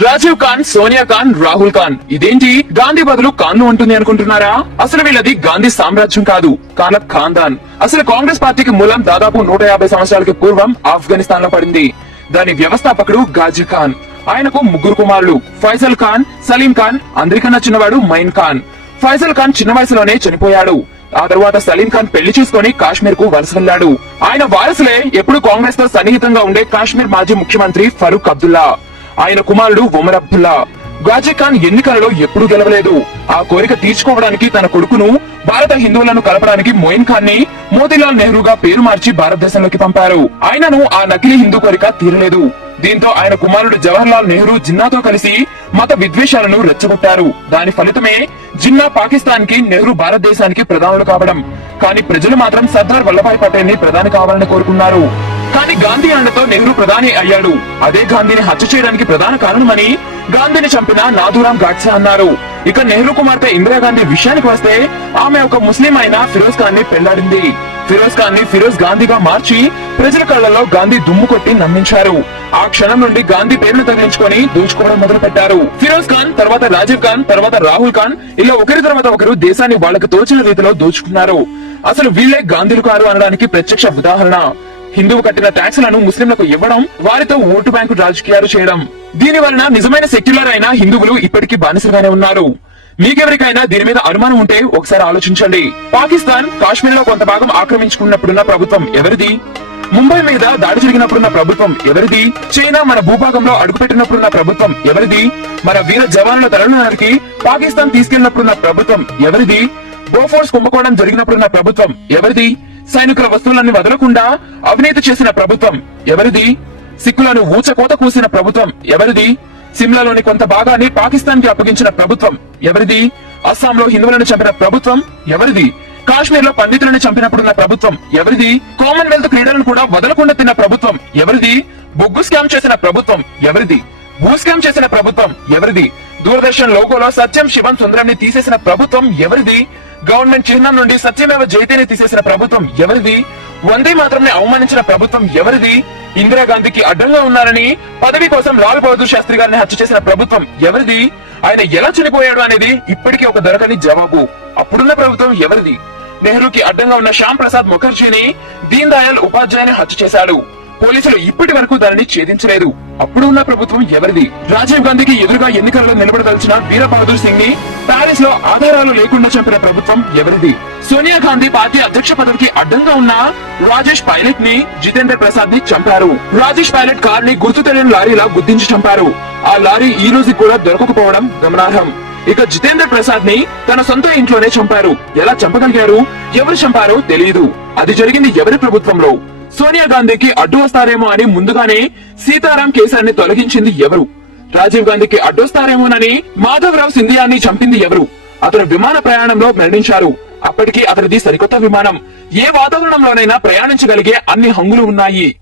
రాజీవ్ ఖాన్ సోనియా ఖాన్ రాహుల్ ఖాన్. ఇదేంటి? గాంధీ బదులు ఖాన్ ఉంటుంది అనుకుంటున్నారా? అసలు వీళ్ళది గాంధీ సామ్రాజ్యం కాదు కానత్ ఖాందాన్ అసలు కాంగ్రెస్ పార్టీకి మూలం దాదాపు నూట యాభై సంవత్సరాలకి పూర్వం ఆఫ్ఘనిస్తాన్లో పడింది. దాని వ్యవస్థాపకుడు గాజీ ఖాన్. ఆయనకు ముగ్గురు కుమారులు ఫైజల్ ఖాన్ సలీం ఖాన్ అందరికన్నా చిన్నవాడు మైన్ ఖాన్. ఫైజల్ ఖాన్ చిన్న వయసులోనే చనిపోయాడు. ఆ తర్వాత సలీం ఖాన్ పెళ్ళి చేసుకుని కాశ్మీర్కు వలస వెళ్ళాడు ఆయన వారసులే ఎప్పుడు కాంగ్రెస్తో సన్నిహితంగా ఉండే కాశ్మీర్ మాజీ ముఖ్యమంత్రి ఫరూక్ అబ్దుల్లా. ఆయన కుమారుడు ఒమర్ అబ్దుల్లా. గాజీ ఖాన్ ఎన్నికలలో ఎప్పుడూ గెలవలేదు. ఆ కోరిక తీర్చుకోవడానికి తన కొడుకును భారత హిందువులను కలపడానికి మోయిన్ ఖాన్ని మోతీలాల్ నెహ్రూగా పేరు మార్చి భారతదేశంలోకి పంపారు. ఆయనను ఆ నకిలీ హిందూ కోరిక తీరలేదు. దీంతో ఆయన కుమారుడు జవహర్ లాల్ నెహ్రూ జిన్నాతో కలిసి మత విద్వేషాలను రెచ్చగొట్టారు. దాని ఫలితమే జిన్నా పాకిస్తాన్కి నెహ్రూ భారతదేశానికి ప్రధానులు కావడం. కానీ ప్రజలు మాత్రం సర్దార్ వల్లభాయ్ పటేల్ని ప్రధాని కావాలని కోరుకున్నారు. కానీ గాంధీ అండతో నెహ్రూ ప్రధాని అయ్యాడు. అదే గాంధీని హత్య చేయడానికి ప్రధాన కారణమని గాంధీని చంపిన నాథూరాం గాడ్సే అన్నారు. ఇక నెహ్రూ కుమార్తె ఇందిరాగాంధీ విషయానికి వస్తే ఆమె ఒక ముస్లిం అయిన ఫిరోజ్ ఖాన్ని పెళ్ళాడింది. ఫిరోజ్ ఖాన్ని ఫిరోజ్ గాంధీగా మార్చి ప్రజల కళ్ళలో గాంధీ దుమ్ము కొట్టి నమ్మించారు. ఆ క్షణం నుండి గాంధీ పేరును తగిలించుకొని దూచుకోవడం మొదలు పెట్టారు ఫిరోజ్ ఖాన్ తర్వాత రాజీవ్ ఖాన్ తర్వాత రాహుల్ ఖాన్ ఇలా ఒకరి తర్వాత ఒకరు దేశాన్ని వాళ్ళకి తోచిన రీతిలో దోచుకున్నారు. అసలు వీళ్ళే గాంధీలు కారు అనడానికి ప్రత్యక్ష ఉదాహరణ. హిందువు కట్టిన ట్యాక్సులను ముస్లింలకు ఇవ్వడం వారితో ఓటు బ్యాంకు రాజకీయాలు చేయడం. దీని వలన నిజమైన సెక్యులర్ అయిన హిందువులు ఇప్పటికీ బానిసలుగానే ఉన్నారు. మీకెవరికైనా దీని మీద అనుమానం ఉంటే ఒకసారి ఆలోచించండి. పాకిస్తాన్ కాశ్మీర్లో కొంత భాగం ఆక్రమించుకున్నప్పుడున్న ప్రభుత్వం ఎవరిది? ముంబై మీద దాడి జరిగినప్పుడున్న ప్రభుత్వం ఎవరిది? చైనా మన భూభాగంలో అడుగుపెట్టినప్పుడున్న ప్రభుత్వం ఎవరిది? మన వీర జవాన్ల తలను నరికి పాకిస్తాన్ తీసుకెళ్ళినప్పుడున్న ప్రభుత్వం ఎవరిది? బోఫోర్స్ కుంభకోణం జరిగినప్పుడున్న ప్రభుత్వం ఎవరిది? సైనికుల వస్తువులన్నీ వదలకుండా అవినీతి చేసిన ప్రభుత్వం ఎవరిది? సిక్కులను ఊచకోత కూసిన ప్రభుత్వం ఎవరిది? సిమ్లాలోని కొంత భాగాన్ని పాకిస్తాన్కి అప్పగించిన ప్రభుత్వం ఎవరిది? అస్సాంలో హిందువులను చంపిన ప్రభుత్వం ఎవరిది? కాశ్మీర్లో పండితులను చంపినప్పుడున్న ప్రభుత్వం ఎవరిది? కామన్వెల్త్ క్రీడలను కూడా వదలకుండా తిన్న ప్రభుత్వం ఎవరిది? బొగ్గు స్కామ్ చేసిన ప్రభుత్వం ఎవరిది? భూ స్కామ్ చేసిన ప్రభుత్వం ఎవరిది? దూరదర్శన్ లోగోలో సత్యం శివం సుందరాన్ని తీసేసిన ప్రభుత్వం ఎవరిది? గవర్నమెంట్ చిహ్నం నుండి సత్యమేవ జయతేని తీసేసిన ప్రభుత్వం ఎవరిది? వందే మాత్రం అవమానించిన ప్రభుత్వం ఎవరిది? ఇందిరాగాంధీకి అడ్డంగా ఉన్నారని పదవి కోసం లాల్ బహదూర్ శాస్త్రి గారిని హత్య చేసిన ప్రభుత్వం ఎవరిది? ఆయన ఎలా చనిపోయాడు అనేది ఇప్పటికీ ఒక దొరకని జవాబు. అప్పుడున్న ప్రభుత్వం ఎవరిది? నెహ్రూకి అడ్డంగా ఉన్న శ్యామ్ ప్రసాద్ ముఖర్జీని దీన్ దయాల్ ఉపాధ్యాయని హత్య చేశాడు. పోలీసులు ఇప్పటి వరకు దానిని ఛేదించలేదు. అప్పుడు ఉన్న ప్రభుత్వం ఎవరిది? రాజీవ్ గాంధీకి ఎదురుగా ఎన్నికలలో నిలబడదలిచిన వీర బహదూర్ సింగ్ని ప్యారిస్లో ఆధారాలు లేకుండా చంపిన ప్రభుత్వం ఎవరిది? సోనియా గాంధీ పార్టీ అధ్యక్ష పదవికి అడ్డంగా ఉన్న రాజేష్ పైలట్ని జితేంద్ర ప్రసాద్ని చంపారు. రాజేష్ పైలట్ కార్ని గుర్తు తెలియని లారీలా గుర్తించి చంపారు. ఆ లారీ ఈ రోజు కూడా దొరకకపోవడం గమనార్హం. ఇక జితేంద్ర ప్రసాద్ని తన సొంత ఇంట్లోనే చంపారు. ఎలా చంపగలిగారు? ఎవరు చంపారో తెలియదు అది జరిగింది ఎవరి ప్రభుత్వంలో? సోనియా గాంధీకి అడ్డు వస్తారేమో అని ముందుగానే సీతారాం కేసాన్ని తొలగించింది ఎవరు? రాజీవ్ గాంధీకి అడ్డొస్తారేమోనని మాధవరావు సింధియాన్ని చంపింది ఎవరు? అతను విమాన ప్రయాణంలో మరణించారు. అప్పటికి అతనిది సరికొత్త విమానం. ఏ వాతావరణంలోనైనా ప్రయాణించగలిగే అన్ని హంగులు ఉన్నాయి.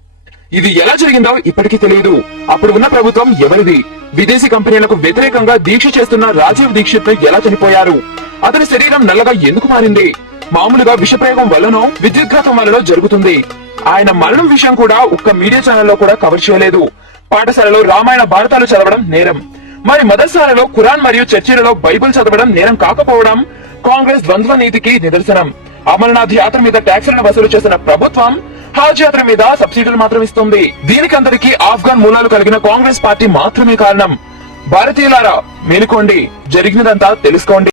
ఇది ఎలా జరిగిందో ఇప్పటికీ తెలియదు. అప్పుడు ఉన్న ప్రభుత్వం ఎవరిది? విదేశీ కంపెనీలకు వ్యతిరేకంగా దీక్ష చేస్తున్న రాజీవ్ దీక్షిత్ ఎలా చనిపోయారు? అతని శరీరం నల్లగా ఎందుకు మారింది? మామూలుగా విషప్రయోగం వల్లనో విద్యుద్ఘాతం వల్లనో జరుగుతుంది. ఆయన మరణం విషయం కూడా ఒక్క మీడియా ఛానల్లో కూడా కవర్ చేయలేదు. పాఠశాలలో రామాయణ భారతాలు చదవడం నేరం. మరి మదర్సాలలో ఖురాన్ మరియు చర్చిలలో బైబిల్ చదవడం నేరం కాకపోవడం కాంగ్రెస్ ద్వంద్వ నీతికి నిదర్శనం. అమర్నాథ్ యాత్ర మీద ట్యాక్సులను వసూలు చేసిన ప్రభుత్వం హాజ్ యాత్ర మీద సబ్సిడీలు మాత్రం ఇస్తుంది. దీనికందరికీ ఆఫ్ఘన్ మూలాలు కలిగిన కాంగ్రెస్ పార్టీ మాత్రమే కారణం. భారతీయులారా మేలుకోండి. జరిగినదంతా తెలుసుకోండి.